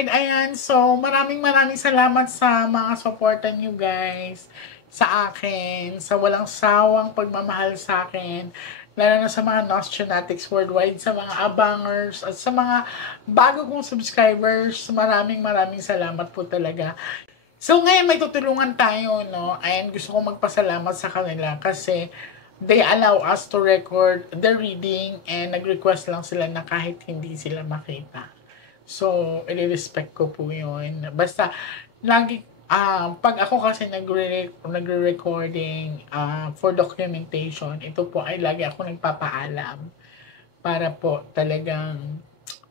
guide. Ayan, so maraming salamat sa mga supportan nyo guys sa akin, sa walang sawang pagmamahal sa akin, lalo na sa mga Nostronatics worldwide, sa mga abangers, at sa mga bago kong subscribers. Maraming salamat po talaga. So ngayon may tutulungan tayo, no? And gusto kong magpasalamat sa kanila kasi they allow us to record the reading and nag-request lang sila na kahit hindi sila makita. So, i-respect ko po yun. Basta, lagi, pag ako kasi nagre-recording for documentation, ito po ay lagi ako nagpapaalam para po talagang,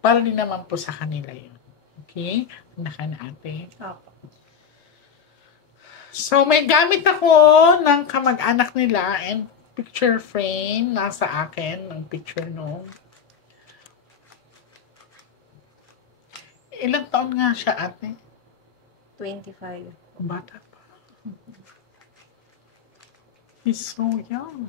para din naman po sa kanila yun. Okay? Naka natin. So, may gamit ako ng kamag-anak nila and picture frame nasa akin, ng picture no. Ilang taon nga siya, ate? 25. Bata pa. He's so young.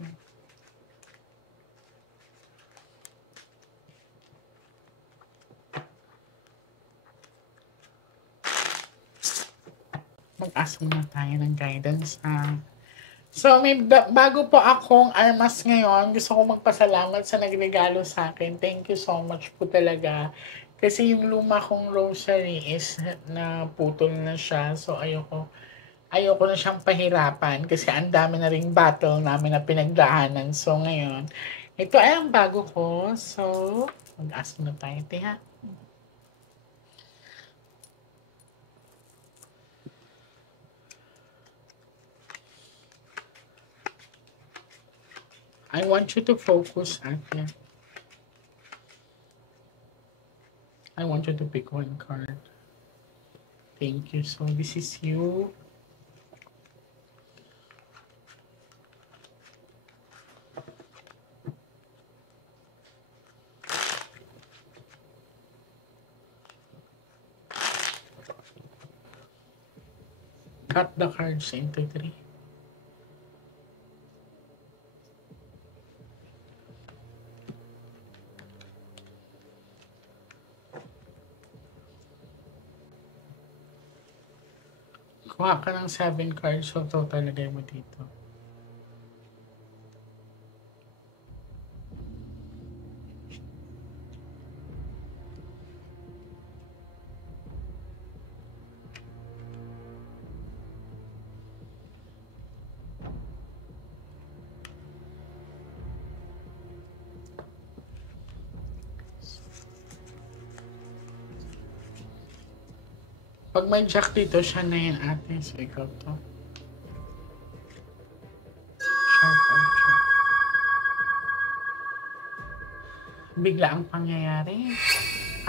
Mag-ask muna tayo ng guidance. So, may bago po akong armas ngayon. Gusto ko magpasalamat sa nagregalo sa akin. Thank you so much po talaga. Kasi yung luma kong rosary is naputol na siya. So, ayoko na siyang pahirapan. Kasi ang dami na ring battle namin na pinagdaanan. So, ngayon, ito ay ang bago ko. So, mag-ask na tayo, ha? I want you to focus, ate. I want you to pick one card. Thank you. So, this is you. Cut the cards into 3. Kuha ka ng 7 cards, so total lagay mo dito. Pag may jack dito, siya na yan, ate. So, ikaw to. Sharp object. Bigla ang pangyayari.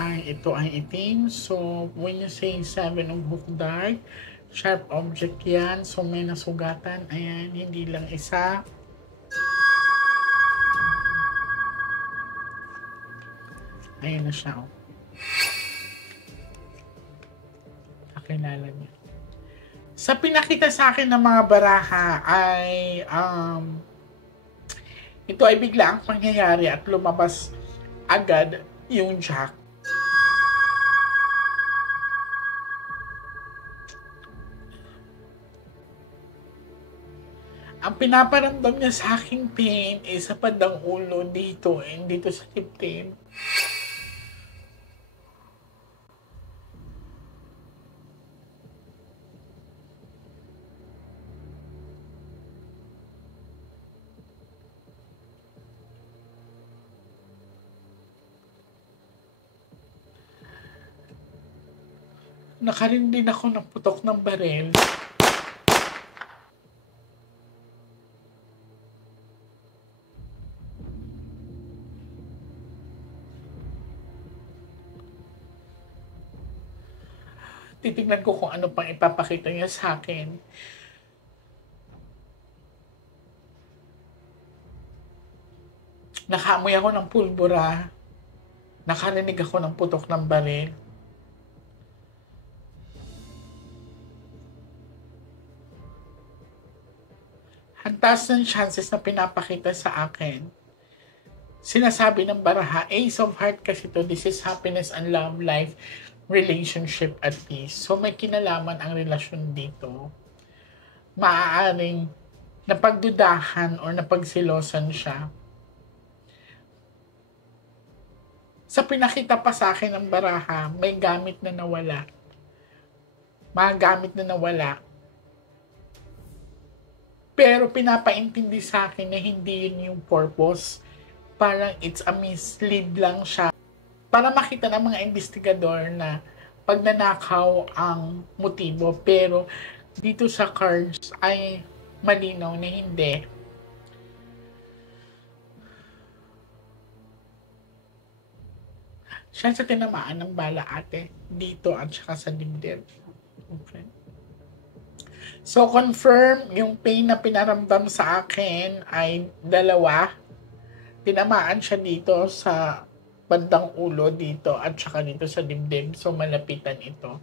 Ito ay itim. So, when you say 7 of dark, sharp object yan. So, may nasugatan. Ayan, hindi lang isa. Ayan na siya, oh. Kakilala niya. Sa pinakita sa akin ng mga baraha ay ito ay bigla ang pangyayari at lumabas agad yung jack. Ang pinaparamdam niya sa aking pain ay sa bandang ulo dito and dito sa dibdib. Nakarin din ako ng putok ng baril. Titignan ko kung ano pang ipapakita niya sa akin. Nakaamoy ako ng pulbura. Nakarinig ako ng putok ng baril. Ang taas ng chances na pinapakita sa akin. Sinasabi ng baraha, Ace of Heart kasi to, this is happiness and love life. relationship at least. So may kinalaman ang relasyon dito. Maaaring napagdudahan or napagsilosan siya. Sa pinakita pa sa akin ng baraha, may gamit na nawala. Mga gamit na nawala. Pero pinapaintindi sa akin na hindi yun yung purpose. Parang it's a mislead lang siya. Para makita ng mga investigador na pagnanakaw ang motibo. Pero dito sa cards ay malinaw na hindi. Siya sa tinamaan ng bala ate. Dito at saka sa dibdib. Okay. So, confirm, yung pain na pinaramdam sa akin ay 2. Tinamaan siya dito sa bandang ulo dito at saka dito sa dibdib. So, malapitan ito.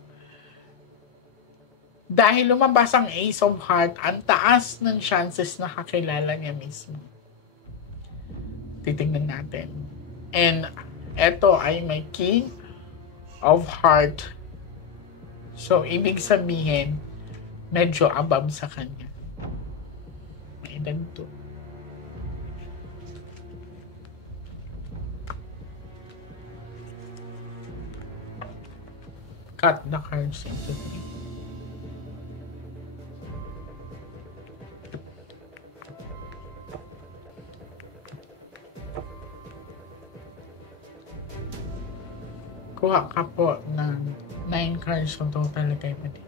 Dahil lumabas ang Ace of Heart, ang taas ng chances na kakilala niya mismo. Titingnan natin. And, eto ay may King of Heart. So, ibig sabihin, medyo above sa kanya. May edad 2. Cut the cards into 3. Kuha ka po ng 9 cards ang total kayo pa dito.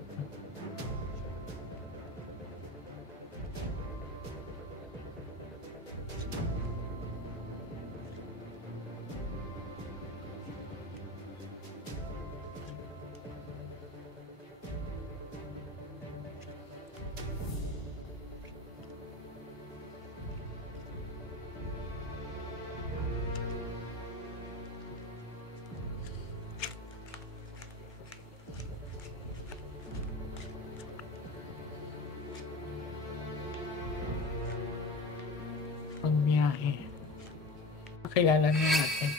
Pagbiyahe. Pakilala niyo natin.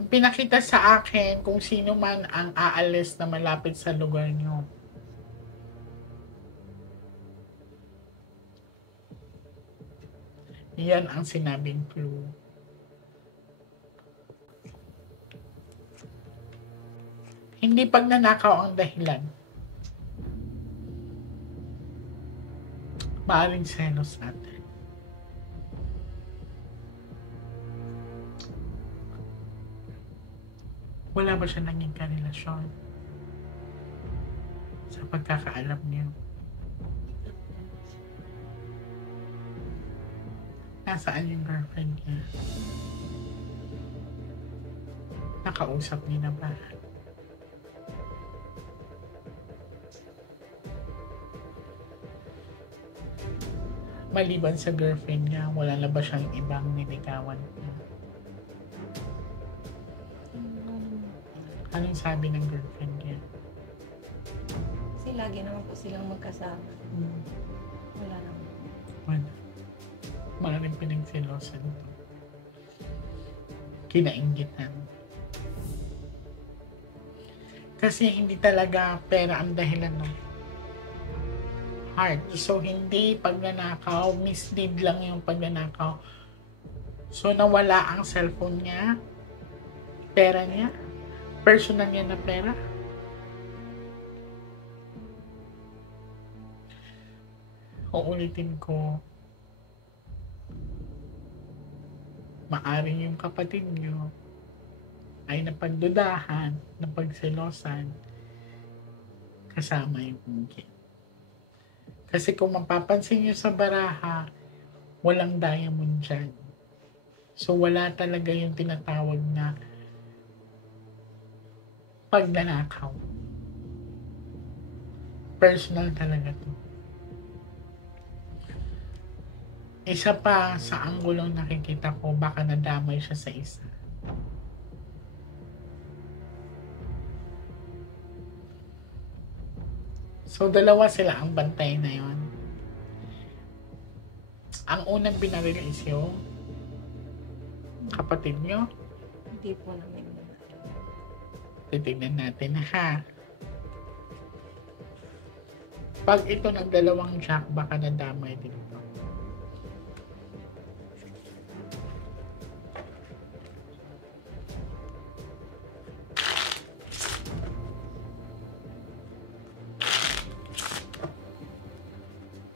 Ang pinakita sa akin kung sino man ang aalis na malapit sa lugar niyo. Yan ang sinabing clue. Hindi pagnanakaw ang dahilan. Maaring selos natin. Wala ba siya naging karelasyon? Sa pagkakaalam niyo. Nasaan yung girlfriend niya? Nakausap niya na ba? Maliban sa girlfriend niya, wala na ba siyang ibang niligawan niya? Anong sabi ng girlfriend niya? Kasi lagi naman po silang magkasama. Wala naman. Wala. Maraming pinagsilosan ito. Kinainggitan. Kasi hindi talaga pera ang dahilan ng heart. So, hindi pagnanakaw, mislead lang yung pagnanakaw. So, nawala ang cellphone niya, pera niya, personal niya na pera. Uulitin ko, maaring yung kapatid niyo ay napagdudahan, napagselosan, kasama yung ingit. Kasi kung mapapansin niyo sa baraha, walang diamond dyan. So, wala talaga yung tinatawag na pagnanakaw. Personal talaga to. Isa pa sa anggulong nakikita ko, baka nadamay siya sa isa. So, 2 sila ang bantay na yon. Ang unang binaril is yung kapatid nyo. Hindi po namin. Titignan natin ha. Pag ito ng dalawang jack, baka nadamay din ito.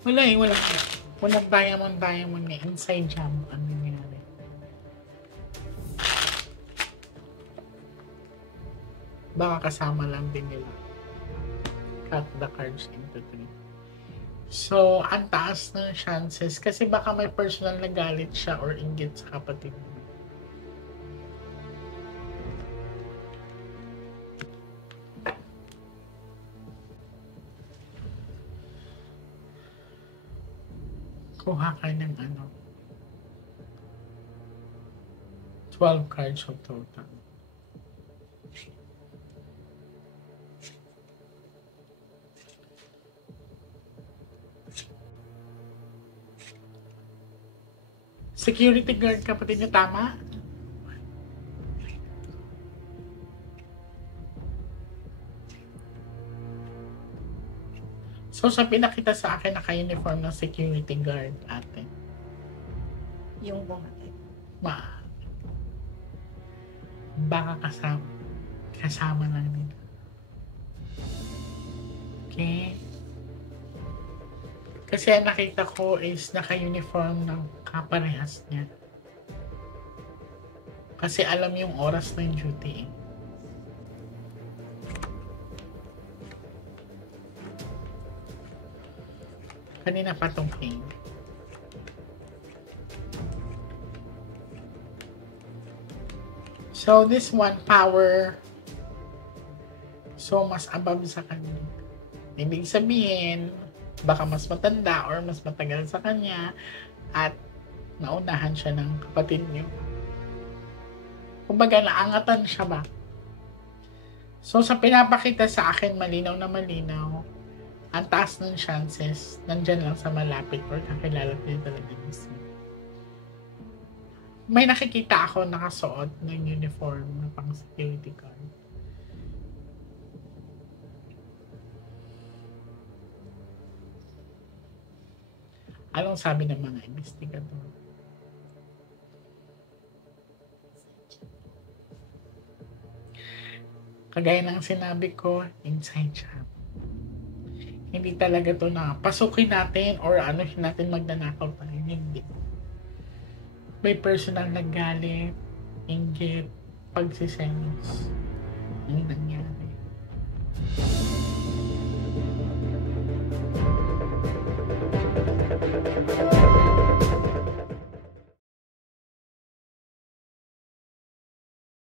Wala eh, walang diamond eh. Inside jam ang nangyari. Baka kasama lang din nila. Cut the cards into 3. So, ang taas ng chances kasi baka may personal na galit siya or inggit sa kapatid mo. Kuha ka ng 12 cards of total. Security guard kapatid niyo, tama? So, sa pinakita sa akin, naka-uniform ng security guard ate. Yung bumati. Baka kasama lang nila. Okay. Kasi ang nakita ko is naka-uniform ng kaparehas niya. Kasi alam yung oras ng duty eh. Kanina pa tong king. So this one, power. So mas above sa kanya. Ibig sabihin, baka mas matanda or mas matagal sa kanya at naunahan siya ng kapatid niyo. Kumbaga naangatan siya ba? So sa pinapakita sa akin, malinaw na malinaw, ang taas ng chances, nandyan lang sa malapit or kakilala niya talaga mismo. May nakikita ako nakasuot ng uniform na pang security guard. Anong sabi ng mga investigador? Kagaya ng sinabi ko, inside job. Hindi talaga to na pasukin natin or ano natin magnanakaw tayo. Hindi. May personal na galit, inggit, pagsiselos. Ang nangyari.